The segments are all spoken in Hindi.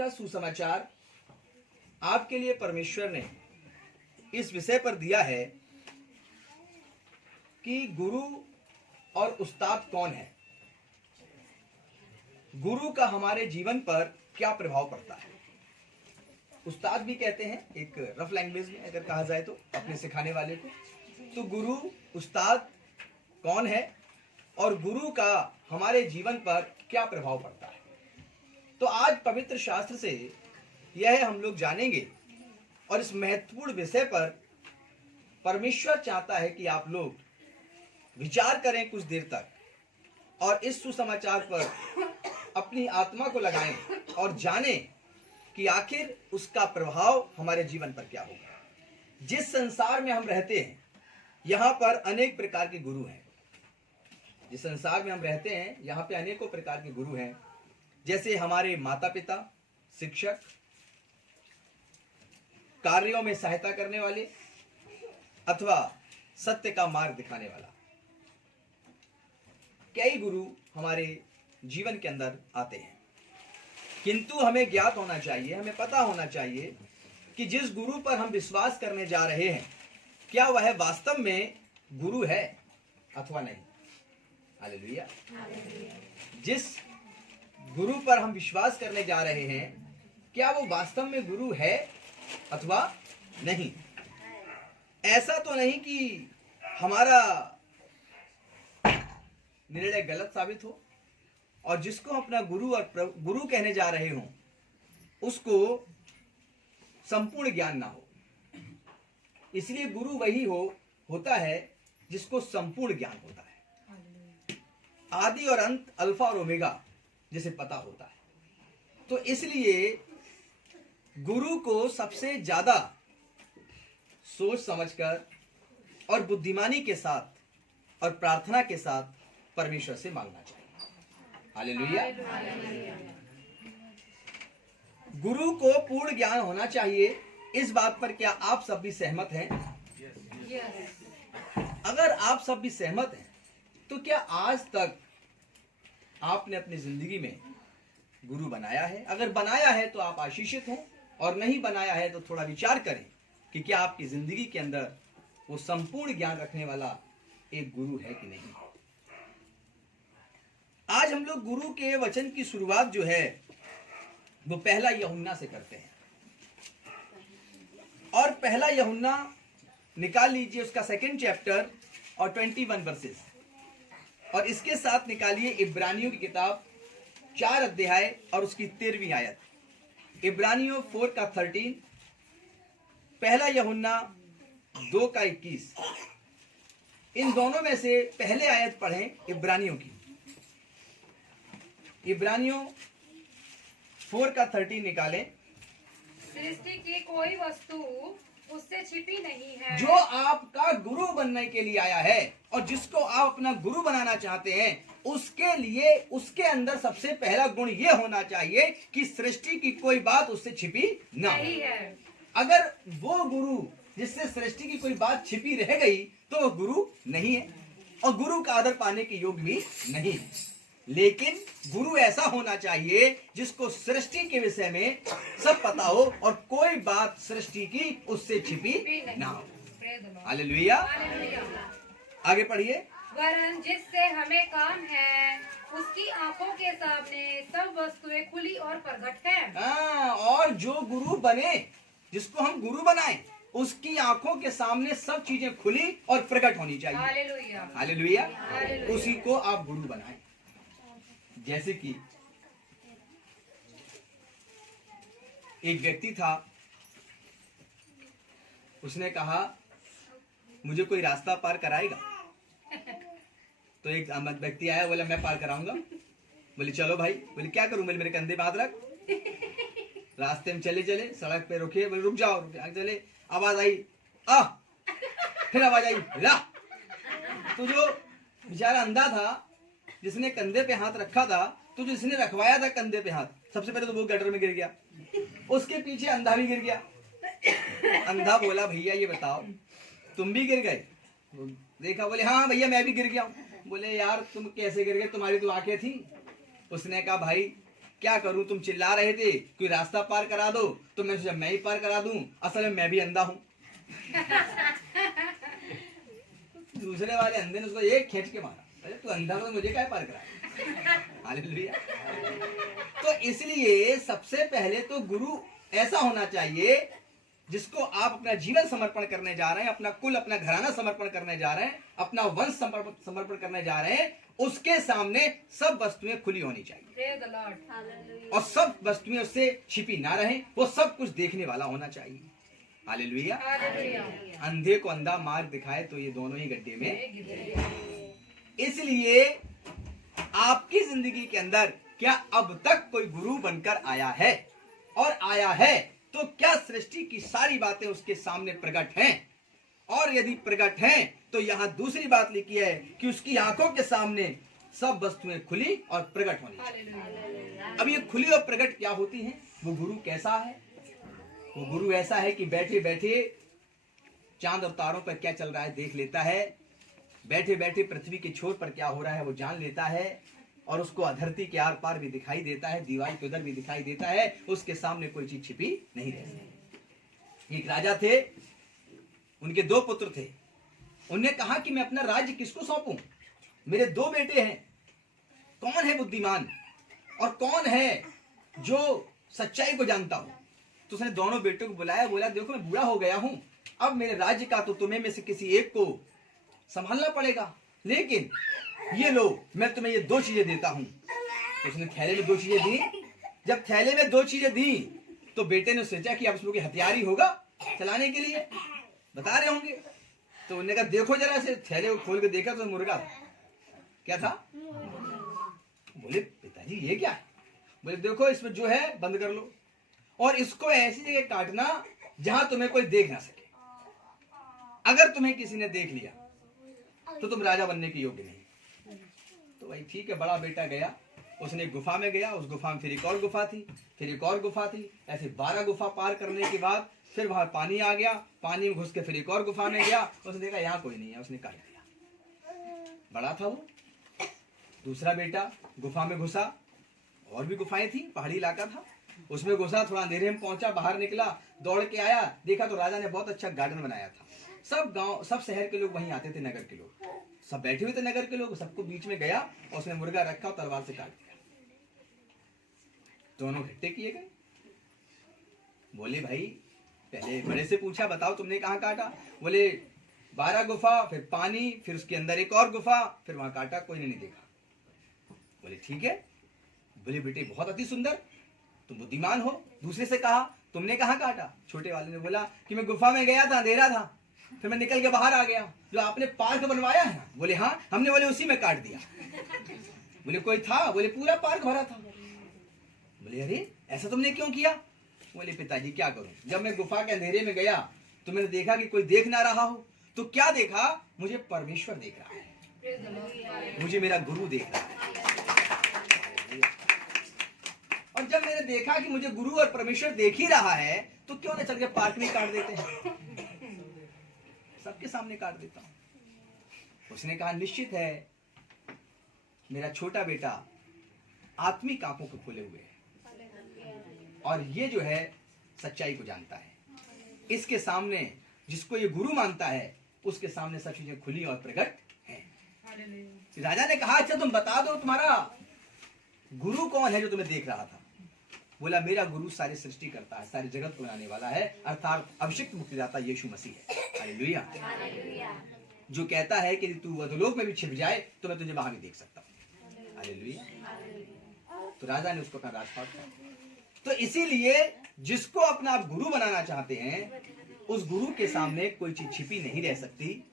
का सुसमाचार आपके लिए परमेश्वर ने इस विषय पर दिया है कि गुरु और उस्ताद कौन है, गुरु का हमारे जीवन पर क्या प्रभाव पड़ता है। उस्ताद भी कहते हैं एक रफ लैंग्वेज में अगर कहा जाए तो अपने सिखाने वाले को। तो गुरु उस्ताद कौन है और गुरु का हमारे जीवन पर क्या प्रभाव पड़ता है, तो आज पवित्र शास्त्र से यह हम लोग जानेंगे। और इस महत्वपूर्ण विषय पर परमेश्वर चाहता है कि आप लोग विचार करें कुछ देर तक और इस सुसमाचार पर अपनी आत्मा को लगाएं और जानें कि आखिर उसका प्रभाव हमारे जीवन पर क्या होगा। जिस संसार में हम रहते हैं यहाँ पर अनेक प्रकार के गुरु हैं। जिस संसार में हम रहते हैं यहाँ पे अनेकों प्रकार के गुरु हैं, जैसे हमारे माता पिता, शिक्षक, कार्यों में सहायता करने वाले अथवा सत्य का मार्ग दिखाने वाला। कई गुरु हमारे जीवन के अंदर आते हैं, किंतु हमें ज्ञात होना चाहिए, हमें पता होना चाहिए कि जिस गुरु पर हम विश्वास करने जा रहे हैं क्या वह वास्तव में गुरु है अथवा नहीं। हालेलुया। जिस गुरु पर हम विश्वास करने जा रहे हैं क्या वो वास्तव में गुरु है अथवा नहीं। ऐसा तो नहीं कि हमारा निर्णय गलत साबित हो और जिसको अपना गुरु और गुरु कहने जा रहे हों उसको संपूर्ण ज्ञान ना हो। इसलिए गुरु वही होता है जिसको संपूर्ण ज्ञान होता है, आदि और अंत, अल्फा और ओमेगा जिसे पता होता है। तो इसलिए गुरु को सबसे ज्यादा सोच समझकर और बुद्धिमानी के साथ और प्रार्थना के साथ परमेश्वर से मांगना चाहिए। हालेलुया। गुरु को पूर्ण ज्ञान होना चाहिए, इस बात पर क्या आप सब भी सहमत हैं? अगर आप सब भी सहमत हैं तो क्या आज तक आपने अपनी जिंदगी में गुरु बनाया है? अगर बनाया है तो आप आशीषित हैं, और नहीं बनाया है तो थोड़ा विचार करें कि क्या आपकी जिंदगी के अंदर वो संपूर्ण ज्ञान रखने वाला एक गुरु है कि नहीं। आज हम लोग गुरु के वचन की शुरुआत जो है वो पहला यूहन्ना से करते हैं, और पहला यूहन्ना निकाल लीजिए उसका 2 चैप्टर और 21 वर्सेस, और इसके साथ निकालिए इब्रानियों की किताब 4 अध्याय और उसकी 13वीं आयत। इब्रानियों 4 का 13, पहला यूहन्ना 2 का 21। इन दोनों में से पहले आयत पढ़ें इब्रानियों की। इब्रानियों 4 का 13 निकालें। सृष्टि की कोई वस्तु उससे छिपी नहीं है। जो आपका गुरु बनने के लिए आया है और जिसको आप अपना गुरु बनाना चाहते हैं उसके लिए उसके अंदर सबसे पहला गुण ये होना चाहिए कि सृष्टि की कोई बात उससे छिपी ना हो। अगर वो गुरु जिससे सृष्टि की कोई बात छिपी रह गई तो वो गुरु नहीं है और गुरु का आदर पाने के योग्य भी नहीं है। लेकिन गुरु ऐसा होना चाहिए जिसको सृष्टि के विषय में सब पता हो और कोई बात सृष्टि की उससे छिपी ना हो। हालेलुया। आगे पढ़िए। वरन जिससे हमें काम है उसकी आंखों के सामने सब वस्तुएं खुली और प्रकट है। और जो गुरु बने, जिसको हम गुरु बनाएं, उसकी आंखों के सामने सब चीजें खुली और प्रकट होनी चाहिए। हालेलुया। हालेलुया। उसी को आप गुरु बनाएं। जैसे कि एक व्यक्ति था, उसने कहा मुझे कोई रास्ता पार कराएगा। तो एक व्यक्ति आया, बोला मैं पार कराऊंगा। बोले चलो भाई। बोले क्या करूं? बोले मेरे कंधे पे हाथ रख। रास्ते में चले चले, सड़क पे रुके, बोले रुक जाओ। चले, आवाज आई आ, फिर आवाज आई ला। तो जो बेचारा अंधा था जिसने कंधे पे हाथ रखा था, तो जिसने रखवाया था कंधे पे हाथ, सबसे पहले तो वो गटर में गिर गया, उसके पीछे अंधा भी गिर गया। अंधा बोला भैया ये बताओ तुम भी गिर गए? देखा, बोले हाँ भैया मैं भी गिर गया हूँ। बोले यार तुम कैसे गिर गए, तुम्हारी तो आंखें थी। उसने कहा भाई क्या करूं, तुम चिल्ला रहे थे कोई रास्ता पार करा दो, तो मैं सोचा मैं ही पार करा दूं, असल में मैं भी अंधा हूं। दूसरे वाले अंधे ने उसको एक खींच के मारा, अरे तू अंधा तो मुझे क्या पार करा। हालेलुया। तो इसलिए सबसे पहले तो गुरु ऐसा होना चाहिए जिसको आप अपना जीवन समर्पण करने जा रहे हैं, अपना कुल अपना घराना समर्पण करने जा रहे हैं, अपना वंश समर्पण करने जा रहे हैं, उसके सामने सब वस्तुएं खुली होनी चाहिए और सब वस्तुएं उससे छिपी ना रहे, वो सब कुछ देखने वाला होना चाहिए। हालेलुया। अंधे को अंधा मार्ग दिखाए तो ये दोनों ही गड्ढे में। इसलिए आपकी जिंदगी के अंदर क्या अब तक कोई गुरु बनकर आया है, और आया है तो क्या सृष्टि की सारी बातें उसके सामने प्रकट हैं, और यदि प्रकट हैं तो यहां दूसरी बात लिखी है कि उसकी आंखों के सामने सब वस्तुएं खुली और प्रकट होनी चाहिए। अब ये खुली और प्रकट क्या होती हैं? वो गुरु कैसा है? वो गुरु ऐसा है कि बैठे बैठे चांद और तारों पर क्या चल रहा है देख लेता है, बैठे बैठे पृथ्वी के छोर पर क्या हो रहा है वो जान लेता है, और उसको धरती के आर पार भी दिखाई देता है, दीवार के उधर भी दिखाई देता है, उसके सामने कोई चीज छिपी नहीं रहती। एक राजा थे, उनके 2 पुत्र थे। उन्हें कहा कि मैं अपना राज्य किसको सौंपूं? मेरे 2 बेटे हैं, कौन है बुद्धिमान और कौन है जो सच्चाई को जानता हो? तो उसने दोनों बेटों को बुलाया, बोला देखो मैं बूढ़ा हो गया हूं, अब मेरे राज्य का तो तुम्हें में से किसी एक को संभालना पड़ेगा, लेकिन ये लो मैं तुम्हें ये 2 चीजें देता हूं। तो उसने थैले में 2 चीजें दी। जब थैले में 2 चीजें दी तो बेटे ने सोचा कि अब इसमें कोई हथियार ही होगा चलाने के लिए, बता रहे होंगे। तो उन्होंने कहा देखो जरा से, थैले को खोल के देखा तो मुर्गा क्या था। बोले पिताजी ये क्या है? बोले देखो इसमें जो है बंद कर लो, और इसको ऐसी जगह काटना जहां तुम्हें कोई देख ना सके। अगर तुम्हें किसी ने देख लिया तो तुम राजा बनने के योग्य नहीं। तो भाई ठीक है, बड़ा बेटा गया, उसने एक गुफा में गया, उस गुफा में फिर एक और गुफा थी, फिर एक और गुफा थी, ऐसे 12 गुफा पार करने के बाद फिर वहां पानी आ गया, पानी में घुस के फिर एक और गुफा में गया, उसने देखा यहाँ कोई नहीं है, उसने काट दिया। बड़ा था वो। दूसरा बेटा गुफा में घुसा, और भी गुफाएं थी, पहाड़ी इलाका था, उसमें घुसा, थोड़ा अंधेरे में पहुंचा, बाहर निकला, दौड़ के आया, देखा तो राजा ने बहुत अच्छा गार्डन बनाया था। सब गांव सब शहर के लोग वहीं आते थे, नगर के लोग सब बैठे हुए थे, नगर के लोग, सबको बीच में गया और उसने मुर्गा रखा और तलवार से काट दिया। दोनों इकट्ठे किए गए। बोले भाई पहले बड़े से पूछा बताओ तुमने कहाँ काटा? बोले 12 गुफा, फिर पानी, फिर उसके अंदर एक और गुफा, फिर वहां काटा, कोई ने नहीं देखा। बोले ठीक है। बोले बेटे बहुत अति सुंदर, तुम बुद्धिमान हो। दूसरे से कहा तुमने कहाँ काटा? छोटे वाले ने बोला कि मैं गुफा में गया था, अंधेरा था, फिर मैं निकल के बाहर आ गया, जो आपने पार्क बनवाया है। बोले हाँ, हमने बोले उसी में काट दिया। बोले कोई था? बोले पूरा पार्क भरा था। बोले अरे ऐसा तुमने क्यों किया? बोले पिताजी क्या करूं, जब मैं गुफा के अंधेरे में गया तो मैंने देखा कि कोई देख ना रहा हो, तो क्या देखा? मुझे परमेश्वर देख रहा है, मुझे मेरा गुरु देख रहा है। और जब मैंने देखा कि मुझे गुरु और परमेश्वर देख ही रहा है, तो क्यों ना चल के पार्क में काट देते हैं, सबके सामने काट देता हूं। उसने कहा निश्चित है मेरा छोटा बेटा आत्मिक आंखों को खोले हुए है, और ये जो है सच्चाई को जानता है। इसके सामने जिसको ये गुरु मानता है, उसके सामने सब चीजें खुली और प्रकट हैं। राजा ने कहा अच्छा तुम बता दो तुम्हारा गुरु कौन है जो तुम्हें देख रहा था? बोला मेरा गुरु सारी सृष्टि करता है, सारे जगत को बनाने वाला है, अर्थात अभिषिक्त मुक्तिदाता यीशु मसीह है। हालेलुया। जो कहता है कि तू अधोलोक में भी छिप जाए तो मैं तुझे वहां भी देख सकता हूं। हालेलुया। तो राजा ने उसको अपना राजपाट दिया। तो इसीलिए जिसको अपना आप गुरु बनाना चाहते हैं, उस गुरु के सामने कोई चीज छिपी नहीं रह सकती,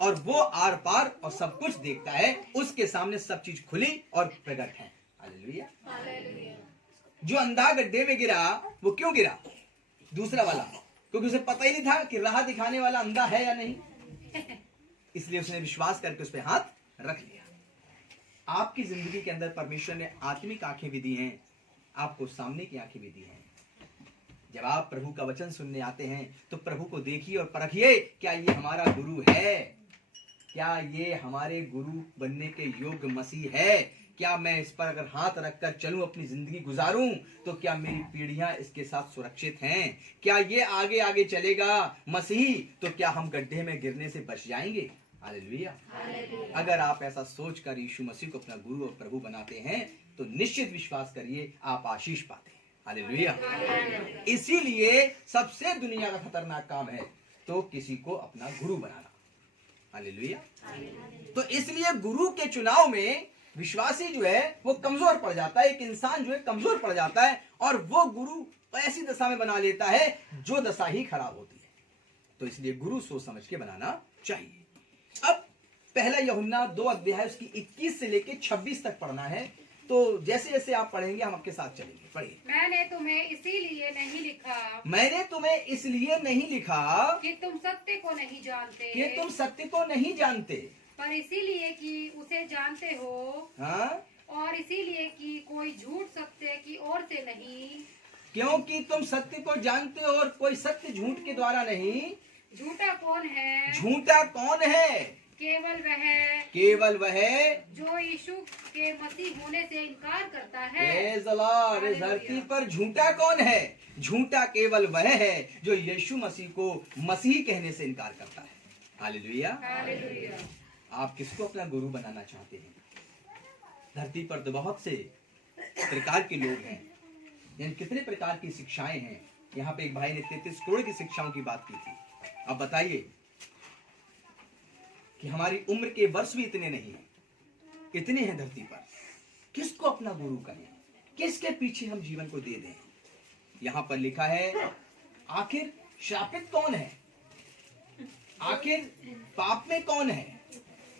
और वो आर पार और सब कुछ देखता है, उसके सामने सब चीज खुली और प्रकट है। हालेलुया। जो अंधा गड्ढे में गिरा वो क्यों गिरा? दूसरा वाला, क्योंकि उसे पता ही नहीं था कि राह दिखाने वाला अंधा है या नहीं, इसलिए उसने विश्वास करके उस पर हाथ रख लिया। आपकी जिंदगी के अंदर परमेश्वर ने आत्मिक आंखें भी दी हैं, आपको सामने की आंखें भी दी हैं। जब आप प्रभु का वचन सुनने आते हैं तो प्रभु को देखिए और परखिए, क्या ये हमारा गुरु है? क्या ये हमारे गुरु बनने के योग्य मसीह है? क्या मैं इस पर अगर हाथ रखकर चलूं, अपनी जिंदगी गुजारूं, तो क्या मेरी पीढ़ियां इसके साथ सुरक्षित हैं? क्या ये आगे आगे चलेगा मसीही, तो क्या हम गड्ढे में गिरने से बच जाएंगे? हालेलुया। अगर आप ऐसा सोचकर यीशु मसीह को अपना गुरु और प्रभु बनाते हैं तो निश्चित विश्वास करिए आप आशीष पाते हैं। हालेलुया। इसीलिए सबसे दुनिया का खतरनाक काम है तो किसी को अपना गुरु बनाना। हालेलुया। तो इसलिए गुरु के चुनाव में विश्वासी जो है वो कमजोर पड़ जाता है, एक इंसान जो है कमजोर पड़ जाता है और वो गुरु ऐसी दशा में बना लेता है जो दशा ही खराब होती है। तो इसलिए गुरु सोच समझ के बनाना चाहिए। अब पहला यूहन्ना 2 अध्याय उसकी 21 से लेके 26 तक पढ़ना है। तो जैसे जैसे आप पढ़ेंगे हम आपके साथ चलेंगे। पढ़िए। मैंने तुम्हें इसीलिए नहीं लिखा, मैंने तुम्हें इसलिए नहीं लिखा कि तुम सत्य को नहीं जानते, कि तुम सत्य को नहीं जानते, पर इसीलिए कि उसे जानते हो, हाँ, और इसीलिए कि कोई झूठ सत्य की ओर से नहीं। क्योंकि तुम सत्य को जानते हो और कोई सत्य झूठ के द्वारा नहीं। झूठा कौन है? झूठा कौन है? केवल वह जो यीशु के मसीह होने से इनकार करता है। Praise the Lord. इस धरती पर झूठा कौन है? झूठा केवल वह है जो यीशु मसीह को मसीह कहने से इनकार करता है। हालेलुया। हालेलुया। आप किसको अपना गुरु बनाना चाहते हैं? धरती पर तो बहुत से प्रकार के लोग हैं, यानी कितने प्रकार की शिक्षाएं हैं। यहाँ पे एक भाई ने 33 करोड़ की शिक्षाओं की बात की थी। अब बताइए कि हमारी उम्र के वर्ष भी इतने नहीं हैं, इतने हैं धरती पर। किसको अपना गुरु करें? किसके पीछे हम जीवन को दे दें? यहाँ पर लिखा है आखिर श्रापित कौन है? आखिर पाप में कौन है?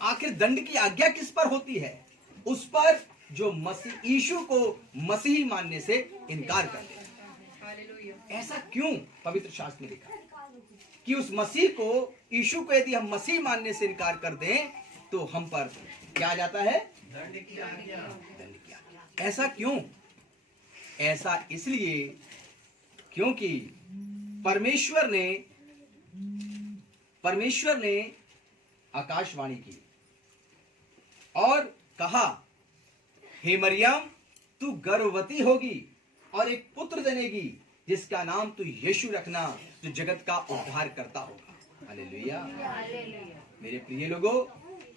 आखिर दंड की आज्ञा किस पर होती है? उस पर जो मसीह यीशु को मसीही मानने से इनकार कर दे। ऐसा क्यों? पवित्र शास्त्र में लिखा है कि उस मसीह को, यीशु को यदि हम मसीह मानने से इनकार कर दें तो हम पर क्या आ जाता है? दंड की आज्ञा। ऐसा क्यों? ऐसा इसलिए क्योंकि परमेश्वर ने आकाशवाणी की और कहा, हे मरियम, तू गर्भवती होगी और एक पुत्र जनेगी जिसका नाम तू यीशु रखना, जो जगत का उद्धार करता होगा। हालेलुया। मेरे प्रिय लोगों,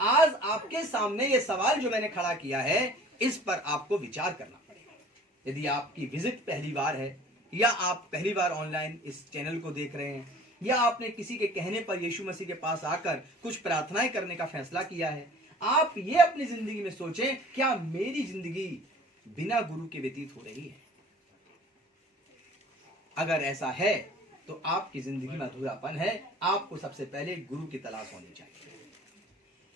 आज आपके सामने ये सवाल जो मैंने खड़ा किया है, इस पर आपको विचार करना पड़ेगा। यदि आपकी विजिट पहली बार है या आप पहली बार ऑनलाइन इस चैनल को देख रहे हैं या आपने किसी के कहने पर यीशु मसीह के पास आकर कुछ प्रार्थनाएं करने का फैसला किया है, आप ये अपनी जिंदगी में सोचें, क्या मेरी जिंदगी बिना गुरु के व्यतीत हो रही है? अगर ऐसा है तो आपकी जिंदगी में अधूरापन है। आपको सबसे पहले गुरु की तलाश होनी चाहिए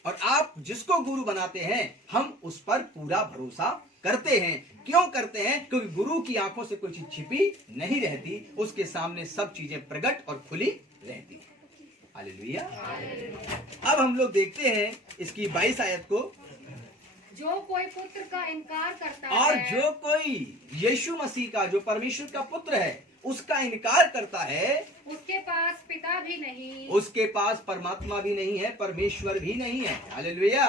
और आप जिसको गुरु बनाते हैं हम उस पर पूरा भरोसा करते हैं। क्यों करते हैं? क्योंकि गुरु की आंखों से कोई चीज छिपी नहीं रहती, उसके सामने सब चीजें प्रकट और खुली रहती हैं। हालेलुया। अब हम लोग देखते हैं इसकी 22 आयत को। जो कोई पुत्र का इनकार करता और है, जो कोई यीशु मसीह का, जो परमेश्वर का पुत्र है, उसका इनकार करता है, उसके पास पिता भी नहीं, उसके पास परमात्मा भी नहीं है, परमेश्वर भी नहीं है। हालेलुया।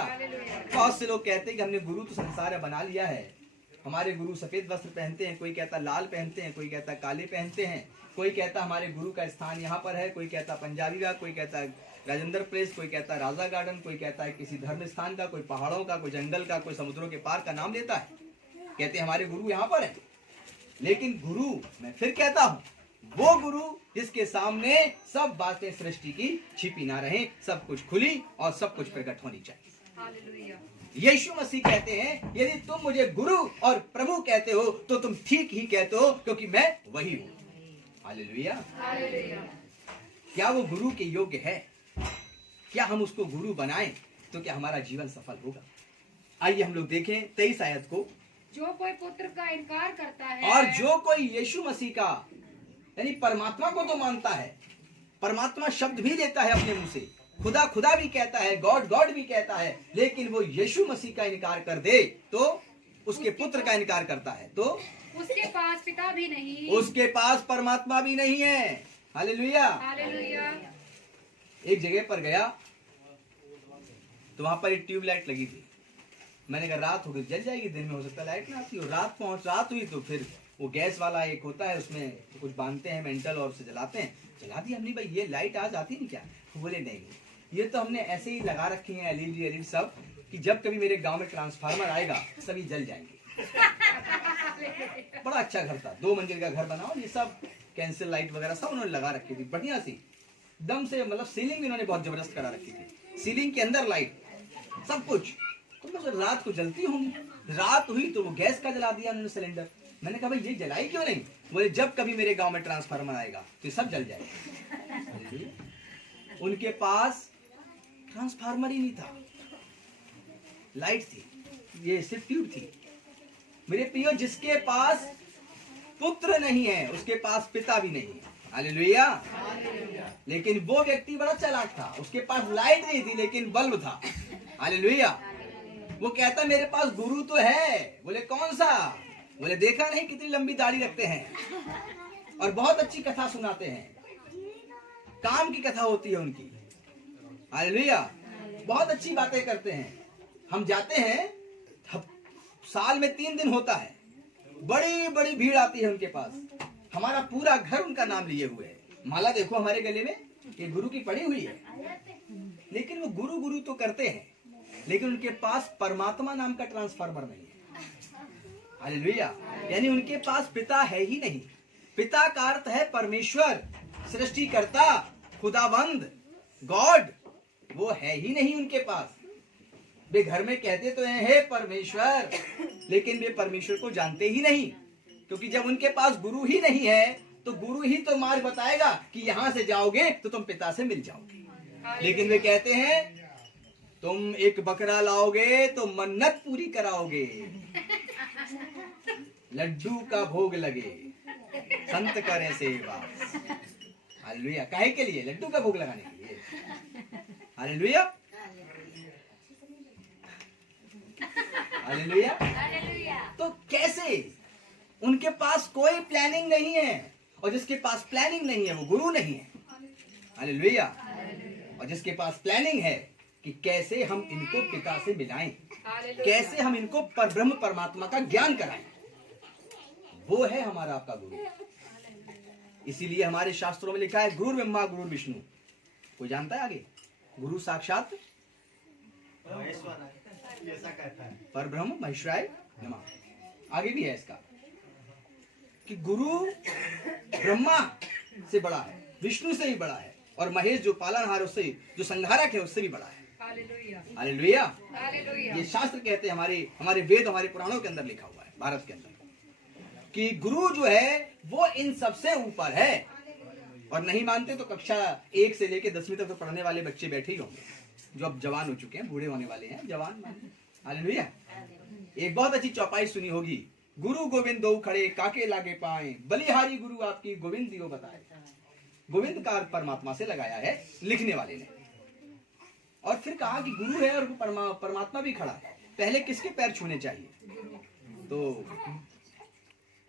बहुत से लोग कहते हैं कि हमने गुरु तो संसार में बना लिया है। हमारे गुरु सफेद वस्त्र पहनते हैं, कोई कहता लाल पहनते हैं, कोई कहता काले पहनते हैं, कोई कहता हमारे गुरु का स्थान यहाँ पर है, कोई कहता पंजाबी बाग, कोई कहता राजेंद्र प्लेस, कोई कहता राजा गार्डन, कोई कहता है किसी धर्म स्थान का, कोई पहाड़ों का, कोई जंगल का, कोई समुद्रों के पार का नाम लेता है। कहते हैं हमारे गुरु यहाँ पर है। लेकिन गुरु, मैं फिर कहता हूँ, वो गुरु जिसके सामने सब बातें सृष्टि की छिपी ना रहे, सब कुछ खुली और सब कुछ प्रकट होनी चाहिए। यीशु मसीह कहते हैं, यदि तुम मुझे गुरु और प्रभु कहते हो तो तुम ठीक ही कहते हो, क्योंकि मैं वही हूँ। हालेलुया। क्या वो गुरु के योग्य है? क्या हम उसको गुरु बनाएं तो क्या हमारा जीवन सफल होगा? आइए हम लोग देखें 23 आयत को। जो कोई पुत्र का इनकार करता है, और जो कोई यीशु मसीह का, यानी परमात्मा को तो मानता है, परमात्मा शब्द भी लेता है अपने मुंह से, खुदा खुदा भी कहता है, गॉड गॉड भी कहता है, लेकिन वो यीशु मसीह का इनकार कर दे तो उसके पुत्र का इनकार करता है तो उसके पास पिता भी नहीं, उसके पास परमात्मा भी नहीं है। हालेलुया। हालेलुया। एक जगह पर गया तो वहां पर एक ट्यूबलाइट लगी थी। मैंने कहा रात हो गई जल जाएगी, दिन में हो सकता है लाइट ना आती हो। रात हुई तो फिर वो गैस वाला एक होता है, उसमें कुछ बांधते हैं मेंटल और उसे जलाते हैं। जला दी हमने, भाई ये लाइट आज आती नहीं क्या? तो बोले नहीं, ये तो हमने ऐसे ही लगा रखी है एलईडी सब, कि जब कभी मेरे गांव में ट्रांसफार्मर आएगा सभी जल जाएंगे। बड़ा अच्छा घर था, 2 मंजिल का घर बना और ये सब कैंसिल लाइट वगैरह सब उन्होंने लगा रखी थी बढ़िया सी दम से, मतलब सीलिंग भी उन्होंने बहुत जबरदस्त करा रखी थी, सीलिंग के अंदर लाइट सब कुछ। तो मैं रात को जलती होंगी, रात हुई तो वो गैस का जला दिया उन्होंने सिलेंडर। मैंने कहा भाई ये जलाई क्यों नहीं? बोले जब कभी मेरे गांव में ट्रांसफार्मर आएगा तो ये सब जल जाएगा। उनके पास ट्रांसफार्मर ही नहीं था, लाइट थी, ये सिर्फ ट्यूब थी। मेरे प्रियो, जिसके पास पुत्र नहीं है उसके पास पिता भी नहीं है। हालेलुया। लेकिन वो व्यक्ति बड़ा चालाक था, उसके पास लाइट नहीं थी लेकिन बल्ब था। हालेलुया। वो कहता मेरे पास गुरु तो है। बोले कौन सा? बोले देखा नहीं कितनी लंबी दाढ़ी रखते हैं और बहुत अच्छी कथा सुनाते हैं, काम की कथा होती है उनकी। हालेलुया। बहुत अच्छी बातें करते हैं। हम जाते हैं, साल में 3 दिन होता है, बड़ी बड़ी भीड़ आती है उनके पास। हमारा पूरा घर उनका नाम लिए हुए है। माला देखो हमारे गले में, ये गुरु की पड़ी हुई है। लेकिन वो गुरु गुरु तो करते हैं, लेकिन उनके पास परमात्मा नाम का ट्रांसफार्मर नहीं है। हालेलुया। यानी उनके पास पिता है ही नहीं। पिता का अर्थ है परमेश्वर, सृष्टिकर्ता, खुदाबंद, गॉड। वो है ही नहीं उनके पास। वे घर में कहते तो हैं हे परमेश्वर, लेकिन वे परमेश्वर को जानते ही नहीं, क्योंकि जब उनके पास गुरु ही नहीं है तो गुरु ही तो मार्ग बताएगा कि यहां से जाओगे तो तुम पिता से मिल जाओगे। लेकिन वे कहते हैं तुम एक बकरा लाओगे तो मन्नत पूरी कराओगे, लड्डू का भोग लगे, संत करें सेवा। हालेलुया। काहे के लिए? लड्डू का भोग लगाने के लिए। हालेलुया। हालेलुया। तो कैसे? उनके पास कोई प्लानिंग नहीं है, और जिसके पास प्लानिंग नहीं है वो गुरु नहीं है। हालेलुया। और जिसके पास प्लानिंग है कि कैसे हम इनको पिता से मिलाएं, कैसे हम इनको परब्रह्म परमात्मा का ज्ञान कराएं, वो है हमारा आपका गुरु। इसीलिए हमारे शास्त्रों में लिखा है गुरु ब्रह्मा गुरु विष्णु। कोई जानता है आगे? गुरु साक्षात परब्रह्म महेश्वराय नमः। आगे भी है इसका कि गुरु ब्रह्मा से बड़ा है, विष्णु से भी बड़ा है, और महेश जो पालनहार उससे, जो संहारक है उससे भी बड़ा है। हालेलुया। ये शास्त्र कहते हैं, हमारे वेद, हमारे पुराणों के अंदर लिखा हुआ है, भारत के अंदर, कि गुरु जो है वो इन सबसे ऊपर है। और नहीं मानते तो कक्षा 1 से लेकर 10वीं तक तो पढ़ने वाले बच्चे बैठे ही होंगे, जो अब जवान हो चुके हैं, बूढ़े होने वाले हैं, जवान। हालेलुया। एक बहुत अच्छी चौपाई सुनी होगी, गुरु गोविंद दो खड़े काके लागे पाए, बलिहारी गुरु आपकी गोविंद दियो बताए। गोविंद का परमात्मा से लगाया है लिखने वाले ने, और फिर कहा कि गुरु है और परमात्मा भी खड़ा है। पहले किसके पैर छूने चाहिए?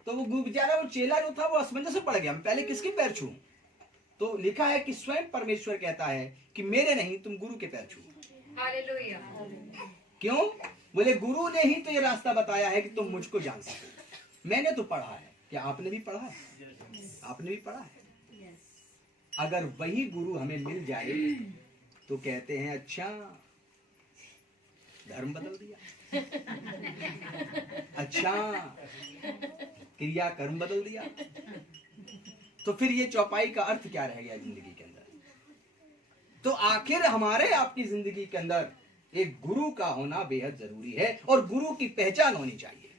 तो वो बेचारा वो चेला जो था वो असमंजस में पड़ गया, मैं पहले किसके पैर छूं? तो लिखा है कि स्वयं परमेश्वर कहता है कि मेरे नहीं, तुम गुरु के पैर छू। हालेलुया। क्यों? बोले गुरु ने ही तो ये रास्ता बताया है कि तुम मुझको जान सको। मैंने तो पढ़ा है, क्या आपने भी पढ़ा है? आपने भी पढ़ा है। अगर वही गुरु हमें मिल जाए तो कहते हैं अच्छा धर्म बदल दिया, अच्छा क्रिया कर्म बदल दिया। तो फिर ये चौपाई का अर्थ क्या रह गया जिंदगी के अंदर? तो आखिर हमारे आपकी जिंदगी के अंदर एक गुरु का होना बेहद जरूरी है, और गुरु की पहचान होनी चाहिए।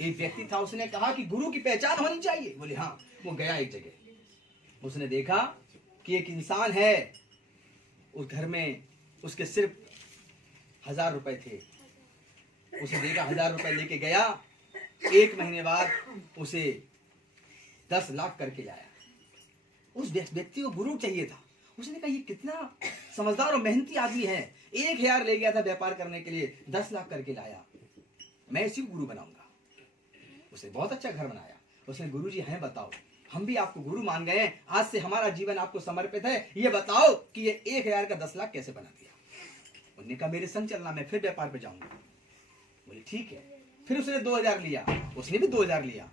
एक व्यक्ति था, उसने कहा कि गुरु की पहचान होनी चाहिए। बोले हाँ। वो गया एक जगह, उसने देखा कि एक इंसान है, उस घर में उसके सिर्फ 1000 रुपए थे। उसे देखा, 1000 रुपए लेके गया, 1 महीने बाद उसे 10 लाख करके लाया। उस व्यक्ति को गुरु चाहिए था। उसने कहा ये कितना समझदार और मेहनती आदमी है, 1000 ले गया था व्यापार करने के लिए, 10 लाख करके लाया, मैं इसी को गुरु बनाऊंगा। उसने बहुत अच्छा घर बनाया। उसने गुरु जी हैं बताओ, हम भी आपको गुरु मान गए हैं, आज से हमारा जीवन आपको समर्पित है, ये बताओ कि ये 1000 का 10 लाख कैसे बना दिया। उन्होंने कहा मेरे संग चलना, मैं फिर व्यापार पे जाऊंगा। बोले ठीक है। फिर उसने 2000 लिया, उसने भी 2000 लिया,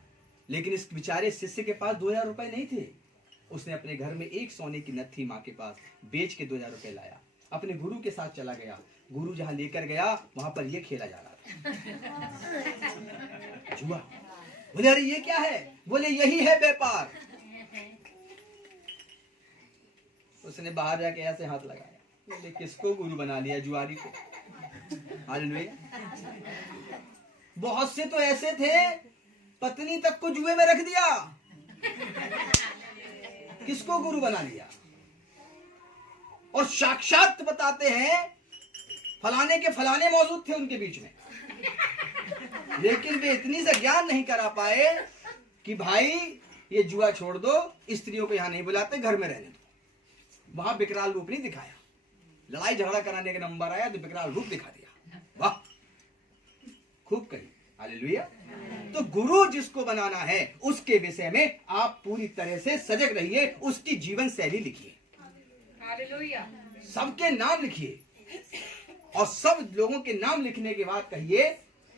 लेकिन इस बेचारे शिष्य के पास 2000 रुपए नहीं थे। उसने अपने घर में एक सोने की नथ थी माँ के पास, बेच के 2000 रुपए लाया, अपने गुरु के साथ चला गया। गुरु जहां लेकर गया वहां पर ये खेला जा रहा था, जुआ। बोले अरे ये क्या है? बोले यही है व्यापार। उसने बाहर जाके ऐसे हाथ लगाया, बोले किसको गुरु बना लिया? जुआरी को। हालेलुया। बहुत से तो ऐसे थे पत्नी तक को जुए में रख दिया, किसको गुरु बना लिया? और साक्षात बताते हैं फलाने के फलाने मौजूद थे उनके बीच में, लेकिन वे इतनी से ज्ञान नहीं करा पाए कि भाई ये जुआ छोड़ दो, स्त्रियों को यहां नहीं बुलाते, घर में रहने दो। वहां विकराल रूप नहीं दिखाया, लड़ाई झगड़ा कराने का नंबर आया तो विकराल रूप दिखा दिया। वाह, खूब कही। हालेलुया। तो गुरु जिसको बनाना है उसके विषय में आप पूरी तरह से सजग रहिए, उसकी जीवन शैली लिखिए, हालेलुया। सबके नाम लिखिए, और सब लोगों के नाम लिखने के बाद कहिए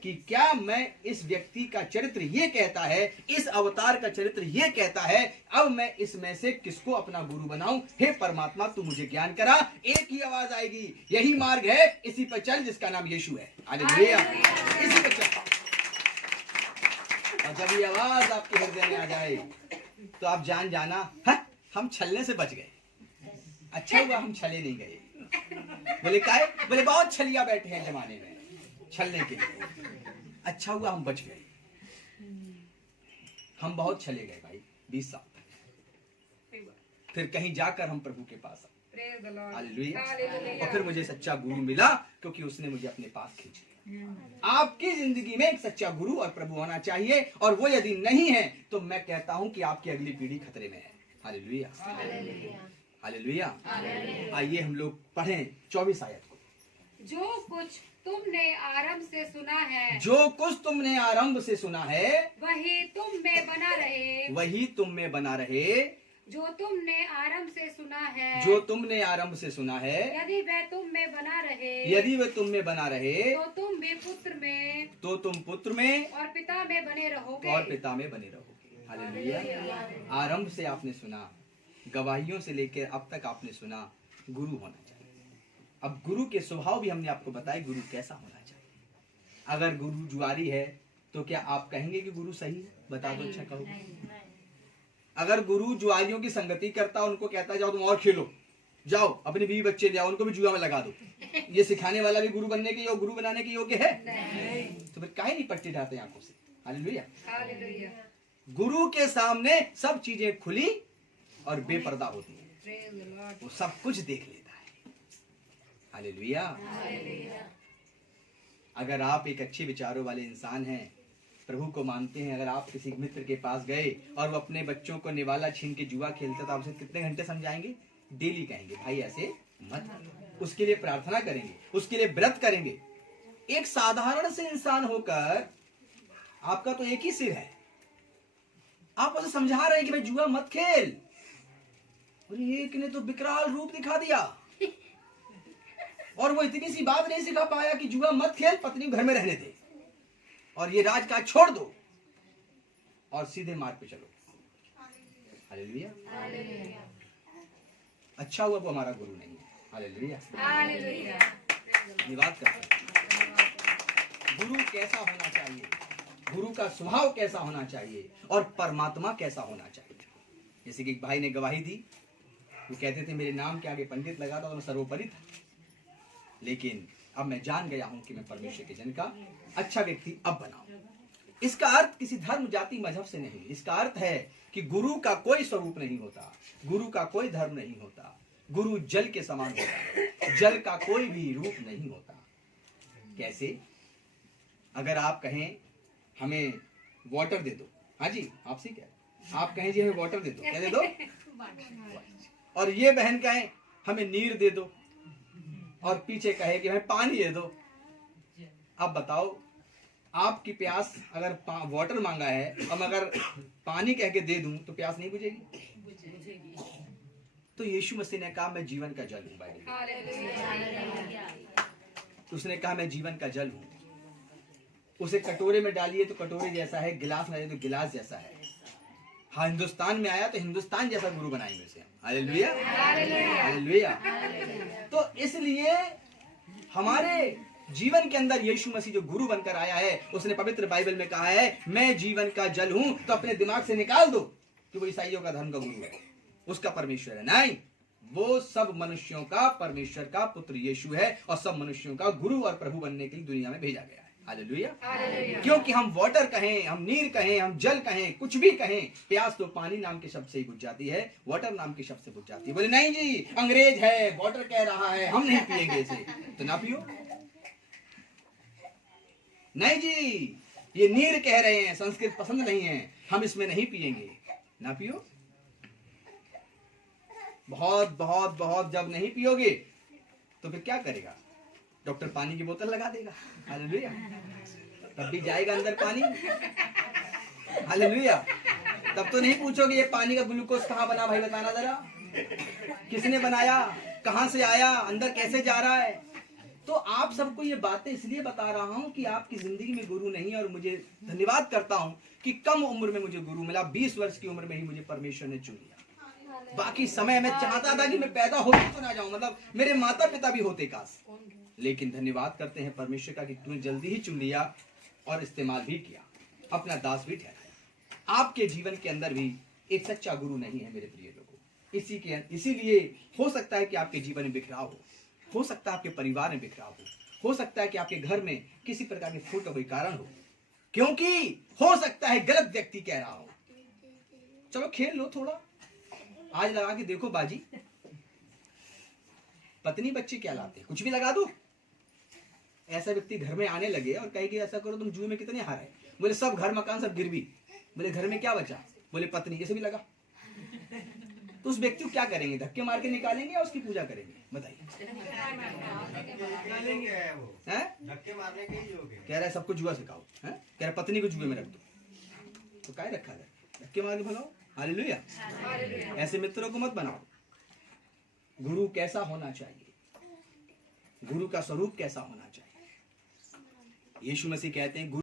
कि क्या मैं इस व्यक्ति का चरित्र ये कहता है, इस अवतार का चरित्र ये कहता है, अब मैं इसमें से किसको अपना गुरु बनाऊं? हे परमात्मा तू मुझे ज्ञान करा। एक ही आवाज आएगी, यही मार्ग है, इसी पर चल, जिसका नाम यीशु है। हालेलुया। इसी पर चल। और जब ये आवाज आपके हृदय में आ जाए तो आप जान जाना है हम छलने से बच गए। अच्छा हुआ हम छले नहीं गए। बोले काहे? बोले बहुत छलिया बैठे हैं जमाने में छलने के लिए, अच्छा हुआ हम बच गए। हम बहुत छले गए भाई 20 साल, फिर कहीं जाकर हम प्रभु के पास आए। हालेलुया। और फिर मुझे सच्चा गुरु मिला क्योंकि उसने मुझे अपने पास खींच लिया। आपकी जिंदगी में एक सच्चा गुरु और प्रभु होना चाहिए, और वो यदि नहीं है तो मैं कहता हूं कि आपकी अगली पीढ़ी खतरे में है। हालेलुया। हालेलुया। आइए हम लोग पढ़ें 24 आयत को। जो कुछ तुमने आरंभ से सुना है, जो कुछ तुमने आरंभ से सुना है, वही तुम में बना रहे। वही तुम में बना रहे। जो तुमने आरंभ से सुना है, जो तुमने आरंभ से सुना है, यदि वह तुम में बना रहे, यदि वह तुम में बना रहे, तो तुम भी पुत्र में, तो तुम पुत्र में और पिता में बने रहोगे। और पिता में बने रहोगे। हालेलुया। आरंभ से आपने सुना, गवाहियों से लेकर अब तक आपने सुना, गुरु होना चाहिए। अब गुरु के स्वभाव भी हमने आपको बताया, गुरु कैसा होना चाहिए। अगर गुरु जुआरी है तो क्या आप कहेंगे कि गुरु सही है? बता दो, अच्छा कहोगे? अगर गुरु जुआरियों की संगति करता, उनको कहता जाओ तुम और खेलो, जाओ अपने बीवी बच्चे ले आओ, उनको भी जुआ में लगा दो, ये सिखाने वाला भी गुरु बनने के योग्य, गुरु बनाने के योग्य है? तो फिर काहे नहीं पट्टी डालते आंखों से? हालेलुया। गुरु के सामने सब चीजें खुली और बेपर्दा होती है, वो सब कुछ देख लेता है। हालेलुया। अगर आप एक अच्छे विचारों वाले इंसान हैं, प्रभु को मानते हैं, अगर आप किसी मित्र के पास गए और वो अपने बच्चों को निवाला छीन के जुआ खेलता, तो आप उसे कितने घंटे समझाएंगे? डेली कहेंगे भाई ऐसे मत, उसके लिए प्रार्थना करेंगे, उसके लिए व्रत करेंगे। एक साधारण से इंसान होकर आपका तो एक ही सिर है, आप उसे समझा रहे हैं कि भाई जुआ मत खेल, और एक ने तो विकराल रूप दिखा दिया, और वो इतनी सी बात नहीं सिखा पाया कि जुआ मत खेल, पत्नी घर में रहने दे, और ये राजकाज छोड़ दो और सीधे मार्ग पे चलो। हालेलुया। अच्छा हुआ वो हमारा गुरु नहीं है। हालेलुया। धन्यवाद करते हैं। गुरु कैसा होना चाहिए, गुरु का स्वभाव कैसा होना चाहिए, और परमात्मा कैसा होना चाहिए। जैसे कि एक भाई ने गवाही दी, वो कहते थे मेरे नाम के आगे पंडित लगा था और मैं सर्वोपरि था, लेकिन अब मैं जान गया हूं कि मैं परमेश्वर के जन का अच्छा व्यक्ति अब बनाऊं। इसका अर्थ किसी धर्म जाति मजहब से नहीं, इसका अर्थ है कि गुरु का कोई स्वरूप नहीं होता, गुरु का कोई धर्म नहीं होता, गुरु जल के समान होता है, जल का कोई भी रूप नहीं होता। कैसे? अगर आप कहें हमें वाटर दे दो, हाँ जी आपसे क्या, आप कहें जी हमें वाटर दे दो, क्या दे दो? और ये बहन कहें हमें नीर दे दो, और पीछे कहे कि हमें पानी दे दो। अब बताओ, आपकी प्यास अगर वाटर मांगा है, अब अगर पानी कह के दे दूं तो प्यास नहीं बुझेगी? तो यीशु मसीह ने कहा मैं जीवन का जल हूं। बाइबल उसने कहा मैं जीवन का जल हूं। उसे कटोरे में डालिए तो कटोरे जैसा है, गिलास में डालिए तो गिलास जैसा है। हाँ, हिंदुस्तान में आया तो हिंदुस्तान जैसा गुरु बनाएंगे उसे। Hallelujah, hallelujah. तो इसलिए हमारे जीवन के अंदर यीशु मसीह जो गुरु बनकर आया है, उसने पवित्र बाइबल में कहा है मैं जीवन का जल हूं। तो अपने दिमाग से निकाल दो कि वो ईसाइयों का धर्म का गुरु है, उसका परमेश्वर है। नहीं, वो सब मनुष्यों का परमेश्वर का पुत्र यीशु है और सब मनुष्यों का गुरु और प्रभु बनने के लिए दुनिया में भेजा गया है। हालेलुया। क्योंकि हम वाटर कहें, हम नीर कहें, हम जल कहें, कुछ भी कहें, प्यास तो पानी नाम के शब्द से ही बुझ जाती है, वाटर नाम के शब्द से बुझ जाती है। बोले नहीं जी, अंग्रेज है, वाटर कह रहा है, हम नहीं पिएंगे इसे, तो ना पियो। नहीं जी, ये नीर कह रहे हैं, संस्कृत पसंद नहीं है, हम इसमें नहीं पिएंगे, ना पियो। बहुत बहुत बहुत जब नहीं पियोगे तो फिर क्या करेगा? डॉक्टर पानी की बोतल लगा देगा। हालेलुया। तब भी जाएगा अंदर पानी। हालेलुया। तब तो नहीं पूछोगे ये पानी का ग्लूकोज कहाँ बना, भाई बताना जरा, किसने बनाया, कहां से आया, अंदर कैसे जा रहा है। तो आप सबको ये बातें इसलिए बता रहा हूं कि आपकी जिंदगी में गुरु नहीं है। और मुझे धन्यवाद करता हूं कि कम उम्र में मुझे गुरु मिला। 20 वर्ष की उम्र में ही मुझे परमेश्वर ने चुन लिया। बाकी समय मैं चाहता था कि मैं पैदा होते तो ना जाऊं, मतलब मेरे माता पिता भी होते काश। लेकिन धन्यवाद करते हैं परमेश्वर का कि तूने जल्दी ही चुन लिया और इस्तेमाल भी किया, अपना दास भी ठहराया। आपके जीवन के अंदर भी एक सच्चा गुरु नहीं है मेरे प्रिय लोगों। इसीलिए हो सकता है कि आपके जीवन में बिखराव हो सकता है आपके परिवार में बिखराव हो सकता है कि आपके घर में किसी प्रकार के फूट का कोई कारण हो, क्योंकि हो सकता है गलत व्यक्ति कह रहा हो। चलो खेल लो थोड़ा, आज लगा के देखो बाजी, पत्नी बच्चे क्या लाते, कुछ भी लगा दो। ऐसा व्यक्ति घर में आने लगे और कहे कि ऐसा करो तुम जुए में कितने हारे, बोले सब घर मकान सब गिर भी, बोले घर में क्या बचा, बोले पत्नी, जैसे भी लगा। तो उस व्यक्ति को क्या करेंगे, धक्के मार के निकालेंगे या उसकी पूजा करेंगे? बताइए। धक्के मारने के ही योग है। कह रहा है सबको जुआ सिखाओ, कह रहा है पत्नी को जुए में रख दो, तो क्या रखा है, धक्के मार के भगाओ। हालेलुया। ऐसे मित्रों को मत बनाओ। गुरु कैसा होना चाहिए, गुरु का स्वरूप कैसा होना चाहिए? यीशु मसीह कहते हैं